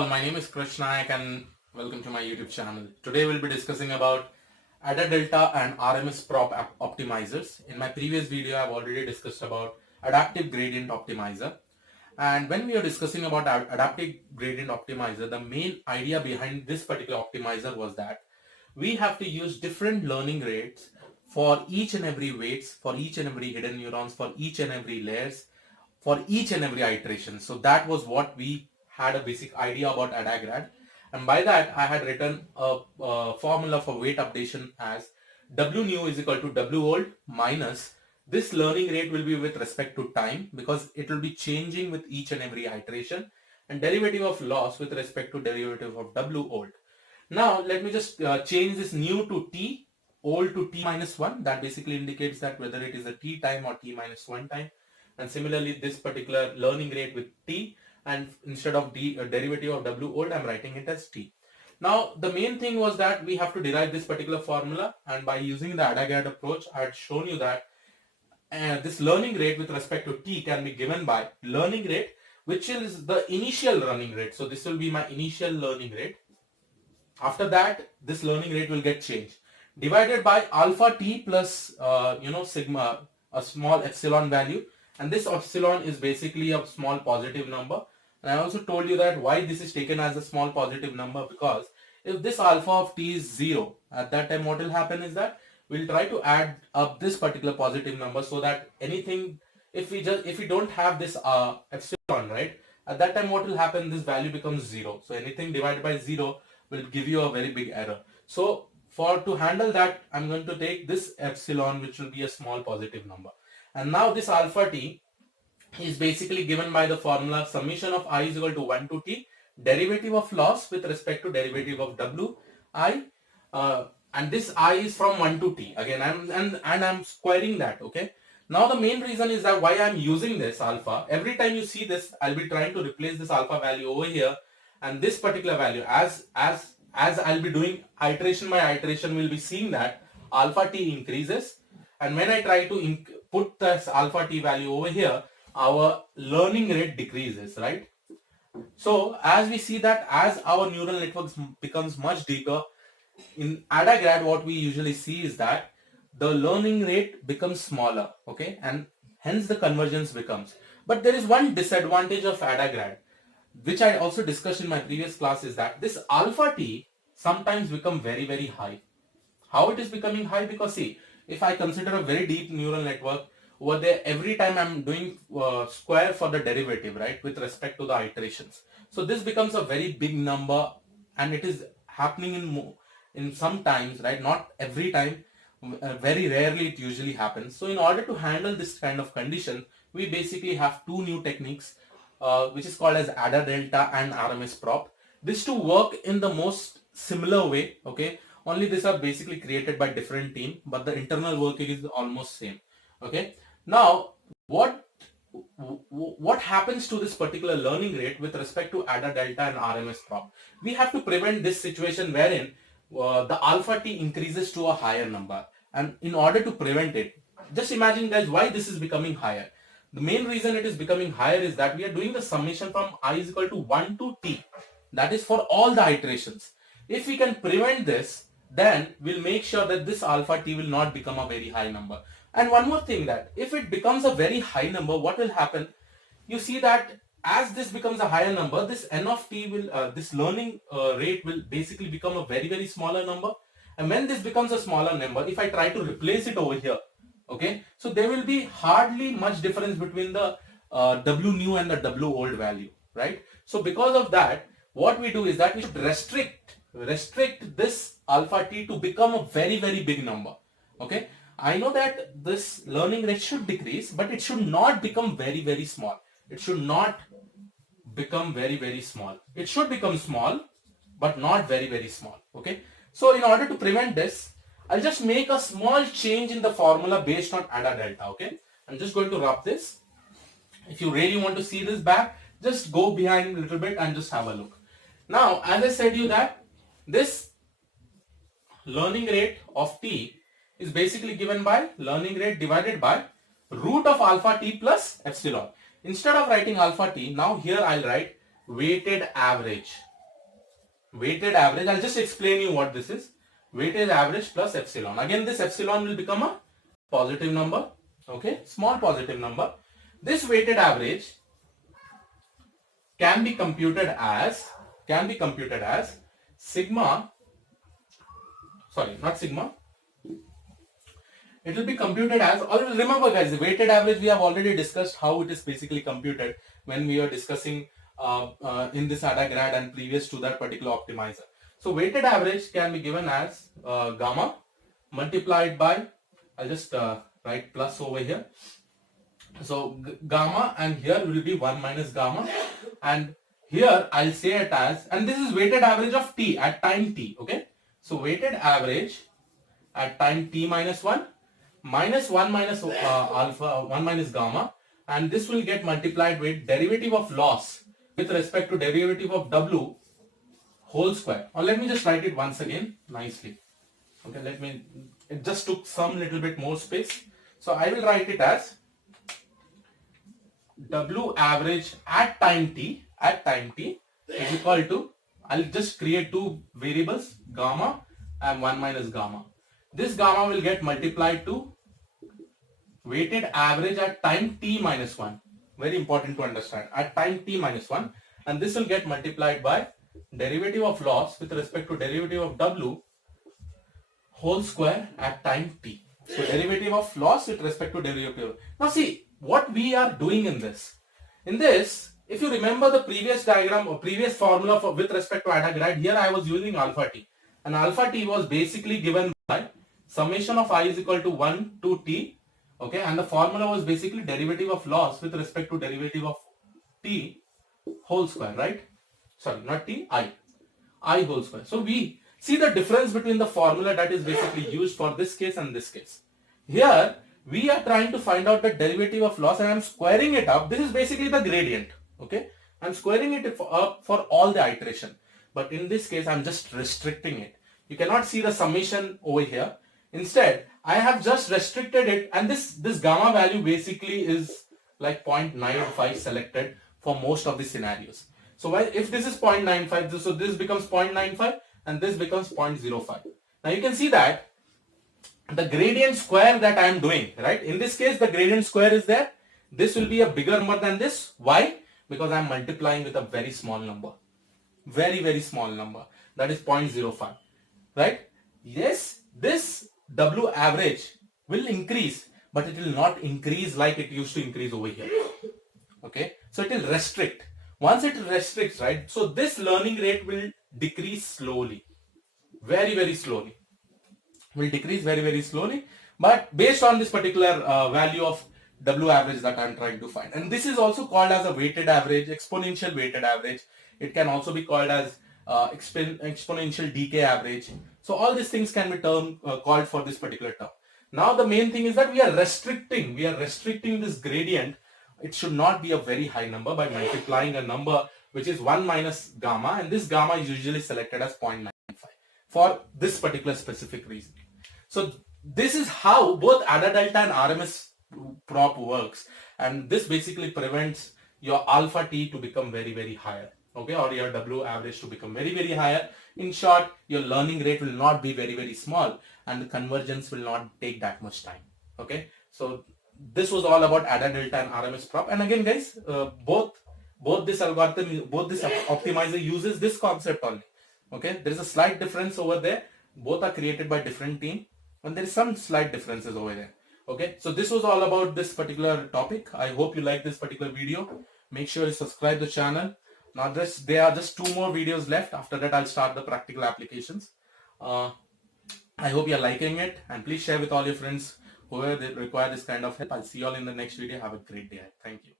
all, my name is Krishnayak and welcome to my YouTube channel. Today we'll be discussing about AdaDelta and RMSprop optimizers. In my previous video, I've already discussed about adaptive gradient optimizer. And when we are discussing about adaptive gradient optimizer, the main idea behind this particular optimizer was that we have to use different learning rates for each and every weights, for each and every hidden neurons, for each and every layers, for each and every iteration. So that was what we had a basic idea about AdaGrad, and by that I had written a formula for weight updation as W new is equal to W old minus this learning rate will be with respect to time because it will be changing with each and every iteration, and derivative of loss with respect to derivative of W old. Now let me just change this new to T old to T minus 1. That basically indicates that whether it is a T time or T minus 1 time. And similarly this particular learning rate with T, and instead of derivative of W old, I'm writing it as T. Now the main thing was that we have to derive this particular formula, and by using the AdaGrad approach I had shown you that this learning rate with respect to T can be given by learning rate, which is the initial learning rate. So this will be my initial learning rate. After that this learning rate will get changed, divided by alpha T plus sigma, a small epsilon value, and this epsilon is basically a small positive number. And I also told you that why this is taken as a small positive number, because if this alpha of T is 0, at that time what will happen is that we'll try to add up this particular positive number, so that anything, if we don't have this epsilon, right, at that time what will happen, this value becomes 0. So anything divided by 0 will give you a very big error. So to handle that, I'm going to take this epsilon, which will be a small positive number. And now this alpha T is basically given by the formula summation of I is equal to 1 to T, derivative of loss with respect to derivative of W I, and this I is from 1 to T again, I'm squaring that. Okay, now the main reason is that why I'm using this alpha. Every time you see this, I'll be trying to replace this alpha value over here, and this particular value, as I'll be doing iteration by iteration, we'll be seeing that alpha T increases, and when I try to put this alpha T value over here, our learning rate decreases, right? So as we see that as our neural networks becomes much deeper, in AdaGrad what we usually see is that the learning rate becomes smaller, okay, and hence the convergence becomes. But there is one disadvantage of AdaGrad, which I also discussed in my previous class, is that this alpha T sometimes become very, very high. How it is becoming high? Because see, if I consider a very deep neural network, over there every time I'm doing square for the derivative, right, with respect to the iterations. So this becomes a very big number, and it is happening in some times, right, not every time, very rarely it usually happens. So in order to handle this kind of condition, we basically have two new techniques, which is called as AdaDelta and RMSprop. These two work in the most similar way, okay, only these are basically created by different team, but the internal working is almost same. Okay, now what happens to this particular learning rate with respect to AdaDelta and RMSprop? We have to prevent this situation wherein the alpha T increases to a higher number, and in order to prevent it, just imagine guys why this is becoming higher. The main reason it is becoming higher is that we are doing the summation from I is equal to 1 to T, that is for all the iterations. If we can prevent this, then we'll make sure that this alpha T will not become a very high number. And one more thing, that if it becomes a very high number, what will happen? You see that as this becomes a higher number, this n of T will, this learning rate will basically become a very, very smaller number. And when this becomes a smaller number, if I try to replace it over here, okay, so there will be hardly much difference between the W new and the W old value, right? So because of that, what we do is that we should restrict this alpha T to become a very, very big number. Okay, I know that this learning rate should decrease, but it should not become very, very small. It should not become very, very small. It should become small, but not very, very small. Okay, so in order to prevent this, I'll just make a small change in the formula based on AdaDelta. Okay, I'm just going to rub this. If you really want to see this back, just go behind a little bit and just have a look. Now, as I said you that this learning rate of T is basically given by learning rate divided by root of alpha T plus epsilon. Instead of writing alpha T, now here I'll write weighted average. weighted average, I'll just explain you what this is. Weighted average plus epsilon. Again, this epsilon will become a positive number, okay, small positive number. This weighted average can be computed as sigma, sorry, not sigma, it will be computed as, or remember guys, the weighted average we have already discussed how it is basically computed when we are discussing in this AdaGrad and previous to that particular optimizer. So weighted average can be given as gamma multiplied by, I'll just write plus over here. So gamma, and here will be 1 minus gamma, and here I'll say it as, and this is weighted average of t at time t, okay. So weighted average at time t minus 1 minus 1 minus alpha 1 minus gamma, and this will get multiplied with derivative of loss with respect to derivative of w whole square. Or let me just write it once again nicely. Okay, it just took some little bit more space. So I will write it as w average at time t is equal to, I'll just create two variables, gamma and 1 minus gamma. This gamma will get multiplied to weighted average at time t minus 1. Very important to understand, at time t minus 1, and this will get multiplied by derivative of loss with respect to derivative of w whole square at time t. So derivative of loss with respect to derivative. Now see what we are doing in this. In this, if you remember the previous diagram or previous formula for with respect to AdaGrad, here I was using alpha t, and alpha t was basically given by summation of I is equal to 1 to t, okay, and the formula was basically derivative of loss with respect to derivative of t whole square, right? Sorry, not t, I whole square. So we see the difference between the formula that is basically used for this case and this case. Here we are trying to find out the derivative of loss, and I am squaring it up. This is basically the gradient, okay. I am squaring it up for all the iteration, but in this case I am just restricting it. You cannot see the summation over here. Instead, I have just restricted it, and this gamma value basically is like 0.95 selected for most of the scenarios. So if this is 0.95, so this becomes 0.95 and this becomes 0.05. Now you can see that the gradient square that I am doing, right? In this case, the gradient square is there. This will be a bigger number than this. Why? Because I am multiplying with a very small number. Very, very small number. That is 0.05, right? Yes, this W average will increase, but it will not increase like it used to increase over here. Okay, so it will restrict. Once it restricts, right, so this learning rate will decrease slowly, very, very slowly. Will decrease very, very slowly, but based on this particular value of W average that I am trying to find. And this is also called as a weighted average, exponential weighted average. It can also be called as exponential decay average. So all these things can be called for this particular term. Now the main thing is that we are restricting this gradient. It should not be a very high number by multiplying a number which is 1 minus gamma, and this gamma is usually selected as 0.95 for this particular specific reason. So this is how both AdaDelta and RMSprop works, and this basically prevents your alpha t to become very, very higher, okay, or your W average to become very, very higher. In short, your learning rate will not be very, very small, and the convergence will not take that much time. Okay, so this was all about AdaDelta and RMSprop. And again guys, both this algorithm, both this optimizer uses this concept only. Okay, there is a slight difference over there. Both are created by different team, and there is some slight differences over there. Okay, so this was all about this particular topic. I hope you like this particular video. Make sure you subscribe the channel. Now there are just 2 more videos left. After that I'll start the practical applications. I hope you're liking it, and please share with all your friends whoever they require this kind of help. I'll see you all in the next video. Have a great day. Thank you.